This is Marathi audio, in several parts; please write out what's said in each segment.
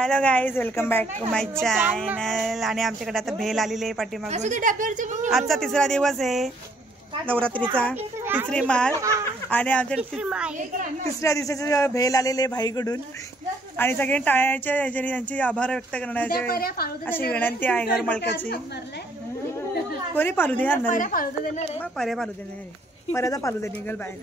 Hello guys, welcome back to my channel. आणि आमच्याकडे आता भेल आलेली आहे पाठीमागून. आजचा तिसरा दिवस आहे नवरात्रीचा, तिसरी माळ. आणि आमच्याकडे तिसऱ्या दिवसाची भेल आलेली आहे भाईकडून. आणि सगळे टाळ्याच्या ह्याच्याने त्यांची आभार व्यक्त करण्याची अशी विनंती आहे घर मालकाची. कोणी पालू दे आणणार, पर्या पालू देणार, पर्याचा पालू दे निघल बाहेर.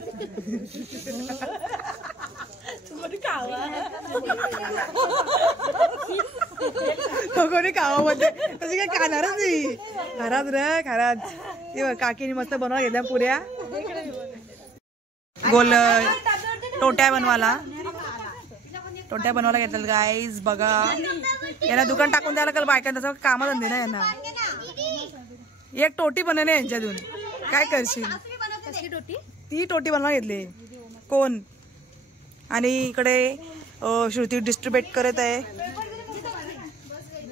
कोणी कावामध्ये तशी काय खाणारच नाही. खराच रे खराच. ते काकीने मस्त बनवा घेतल्या पुऱ्या, गोल टोट्या बनवायला घेतल्यात गाईज. बघा यांना दुकान टाकून द्यायला काल बायकांना तसं कामं धंदे ना यांना. एक टोटी बनवणे यांच्यातून काय करशील. ती टोटी बनवा घेतली कोण. आणि इकडे श्रुती डिस्ट्रीब्युट करत आहे.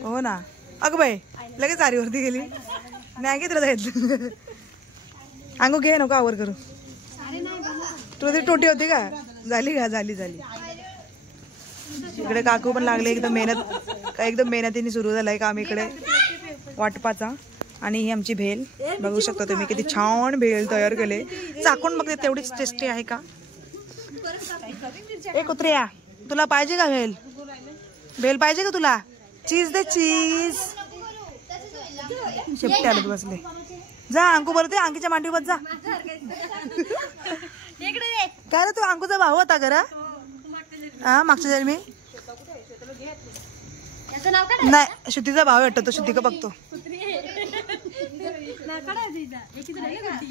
हो ना. अगं बाई लगेच आरीवरती गेली. नाही घेतलं घेतलं. अंगू घे नको आवर करू. तुला ती टोटी होती का. झाली का. झाली. इकडे काकू पण लागले. एकदम मेहनतीने सुरू झालाय काम इकडे वाटपाचा. आणि ही आमची भेल बघू शकता तुम्ही, किती छान भेल तयार केले. चाकून बघते तेवढीच टेस्टी आहे का. ए कुत्र्या, तुला पाहिजे का भेल पाहिजे का तुला. चीज दे चीज. शेपटी आले बसले. जा अंकू बरं ते अंकीच्या मांडीवर जा. काय रे तू अंकूचा भाऊ होता का. हा मागच्या जन्मी नाही, श्रुतीचा भाव वाटतो तो. श्रुती का बघतो.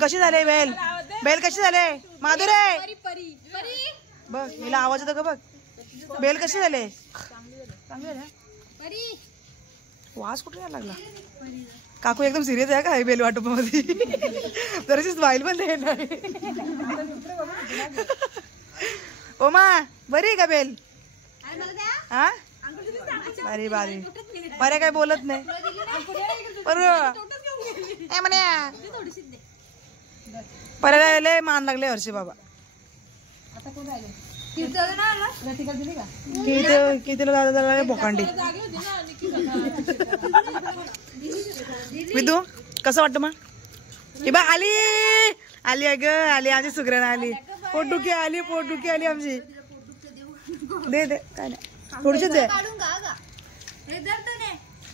कशी झाले बेल कशी झाले माधुरे. बघ हिला आवाज येतो का बघ. बेल कशी झाले. वास कुठे यायला लागला. काकू एकदम सिरियस आहे का बेल वाटपामध्ये. जराशी स्माईल पण दे नाही. ओमा बरी का बेल. हा बारी बरे काय बोलत नाही. पर्याय लय मान लागले हर्षी बाबा. कितीला दादा बोकांडी. विदू कसं वाटतं मग. हे बा आली अग आली आमची सुग्रण आली. पोटदुखी आली आमची. दे काय नाही थोडीशीच आहे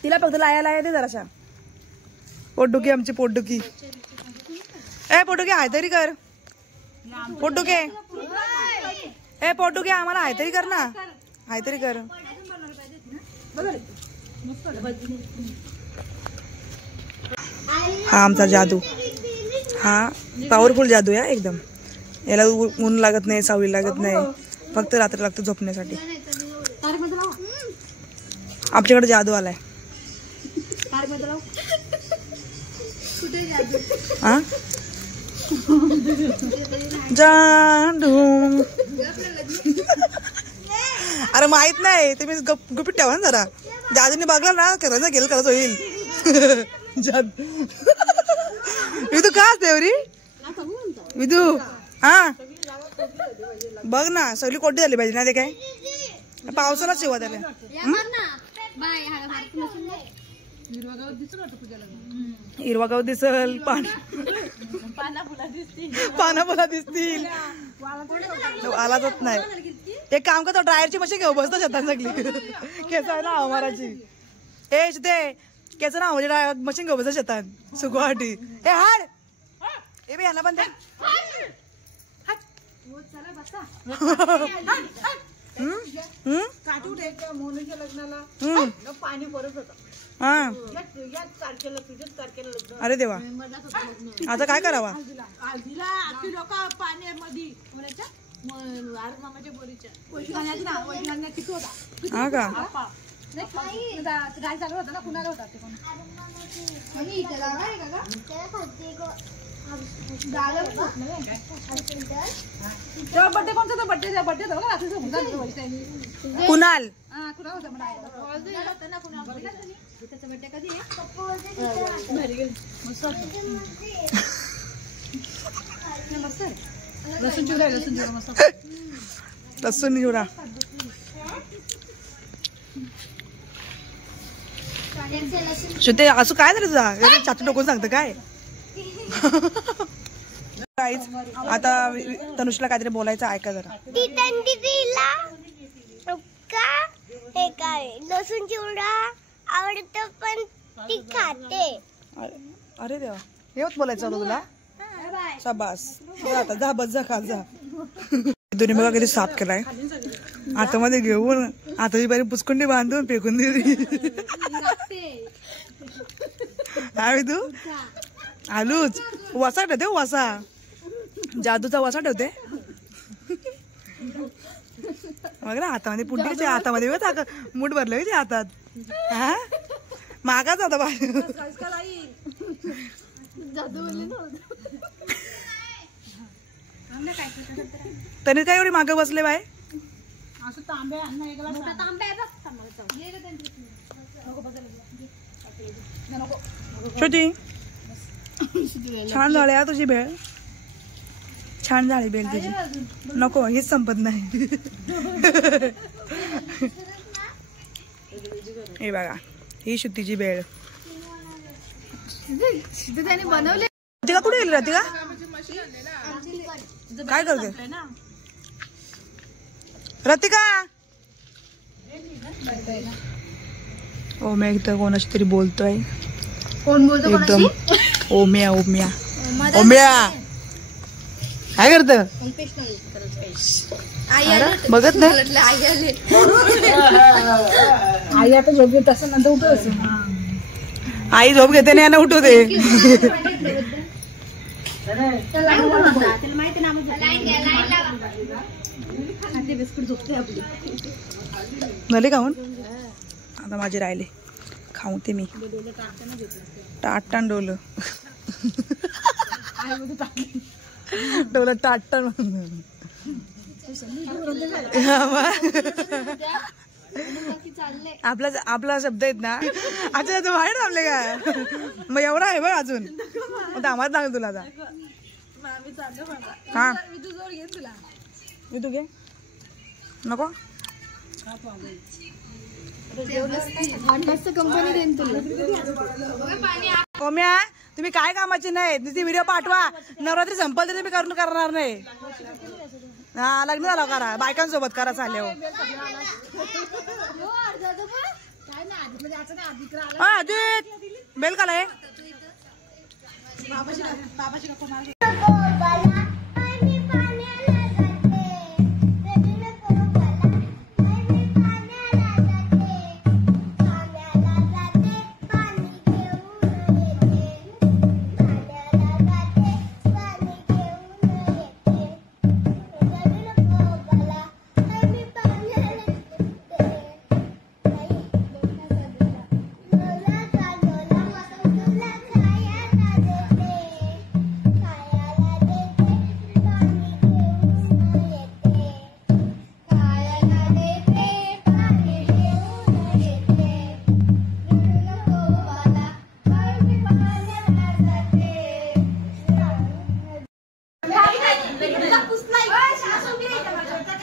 तिला फक्त लायाला येते जराशा. पोटदुखी आमची पोटदुखी. ए पोटदुखी हाय तरी कर. पोटदुखी ए पोटदुखी आम्हाला हाय तरी कर ना. हाय तरी कर. हा आमचा जादू. हा पॉवरफुल जादू आहे एकदम. याला ऊन लागत नाही, सावली लागत नाही, फक्त रात्र लागतं झोपण्यासाठी. आमच्याकडे जादू आलाय. हा जादू. अरे माहित नाही तुम्ही गुपित ठेवा ना जरा. जादूने बघला ना करायचं गेलं करायचं होईल. जादू विदू का देवरी विदू. हा बघ ना सगळी कोटी झाली पाहिजे ना. ते काय पावसाला शिवा त्याला. हिरवा गाव दिसल, पाना फुला दिसतील. आलाच नाही. एक काम करतो ड्रायरची मशीन घेऊ बसतो शेतात सगळी. केस आहे ना माराची. ए ते केस ना म्हणजे मशीन घेऊ बसतो शेतात सुगवाटी. ए हाड ए बी यांना पण दे. अरे देवा आता काय करावा. हा का बर्थडे कोणता बर्थडे कुणाल. लसूण चिवडा श्रुते असं काय झालं तुझा चाचू टोकून सांगतं काय. आता तनुषला काहीतरी बोलायचं ऐका जरा. हे काय लसूण चिवडा आवडतं पण ती खाते. अरे देवा हेच बोलायचं होतं तुला. शाबास आता जा बस जा खा जा. दोन्ही बघा किती साफ केलाय हातामध्ये घेऊन हाताची बारी पुसकुंडी बांधून फेकून दिली. आम्ही तू आलूच वसा ठेवते वसा जादूचा वसा ठेवते बघ ना हातामध्ये पुंडीच्या हातामध्ये मूठ भरलं ते हातात. हा मागाच होता बाहेर. तरी काय एवढी मागं बसले बाय. छोटी छान झाली हा तुझी भेळ. छान झाली भेळ तुझी. नको हेच संपत नाही. हे बघा ही शुद्धीची भेळ. रतिका कुठे गेली रतिका काय करते रतिका. ओम्या इथं कोणाशी तरी बोलतोय. कोण बोलतो एकदम ओम्या ओम्या ओम्या काय करत बघत नाही. आई आता झोप घेत असं नंतर उठत असं. आई झोप घेते नाही ना उठवते. झाले खाऊन आता माझे राहिले खाऊ ते मी टाटन डोलं डोलं टाटन. आपला शब्द आहेत ना. अच्छा बाहेर थांबले का मग एवढा आहे बघ अजून आम्हाला लागेल तुला आता. हा मी तू घे नको ओम्या तुम्ही काय कामाचे नाही. ती व्हिडिओ पाठवा नवरात्री संपल तरी तुम्ही करणार नाही. हा लग्न झालं करा बायकांसोबत करा चालले. हा बेल काला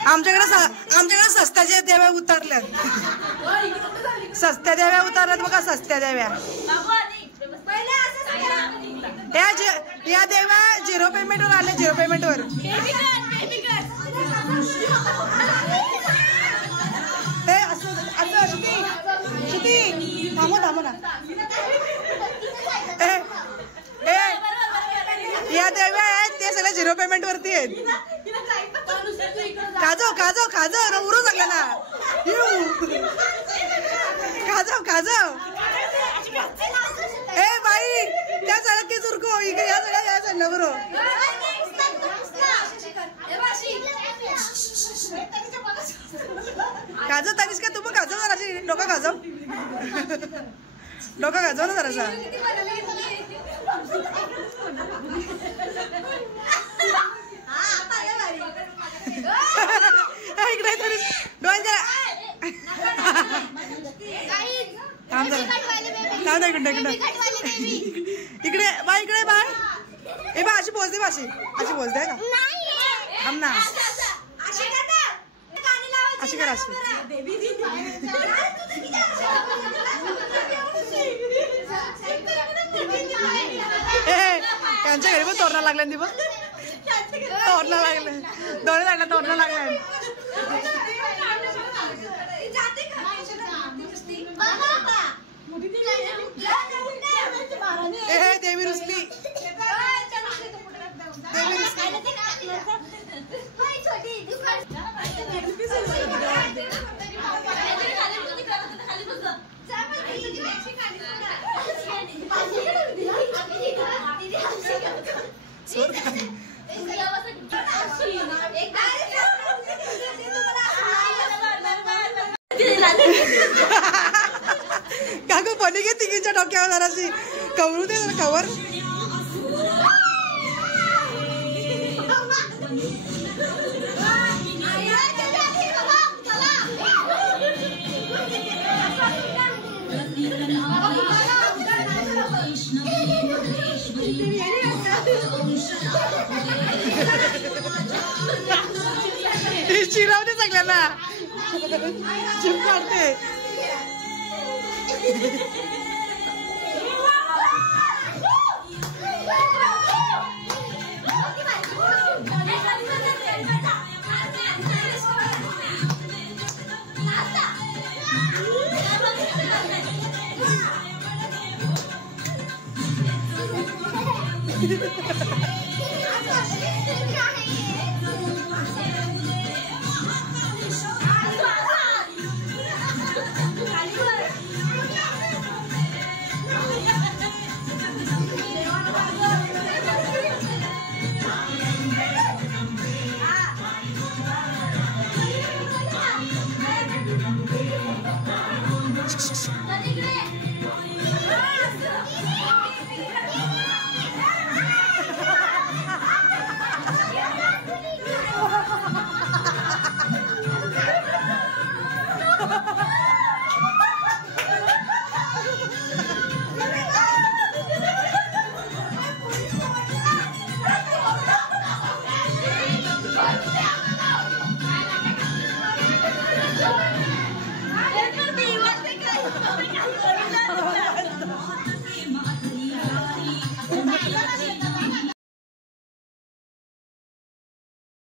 आमच्याकडे सस्त्याच्या देव्या उतरल्यात. सस्त्या देव्या उतरल्यात बघा सस्त्या देव्या. या देव्या 0 पेमेंट वर आले. 0 पेमेंट वर थांबो ना. या देव्या आहेत ते सगळे 0 पेमेंट वरती आहेत. खाजव ना उरू लागला ना. खाजव ए बाई त्या सडक के चुरको इकडे या सगळ्या या सडला बरो. खाजव तरीच का तू पण खाजव जराशी डोका खाजव ना जरासा. इकडे बाय इकडे बाय ए बा अशी पोचते अशी पोचते का थांब ना. अशी करा अशी. त्यांच्या घरी पण तोरणा लागल्या ती बघ. तोरणा लागले दोन्ही लागला तोरणा लागलाय. देवी रुसली. काकू पनी घे तिघींच्या डोक्यावर जराशी कवरू दे जरा कवर. चिरावते सगळ्यांना चिम काढते.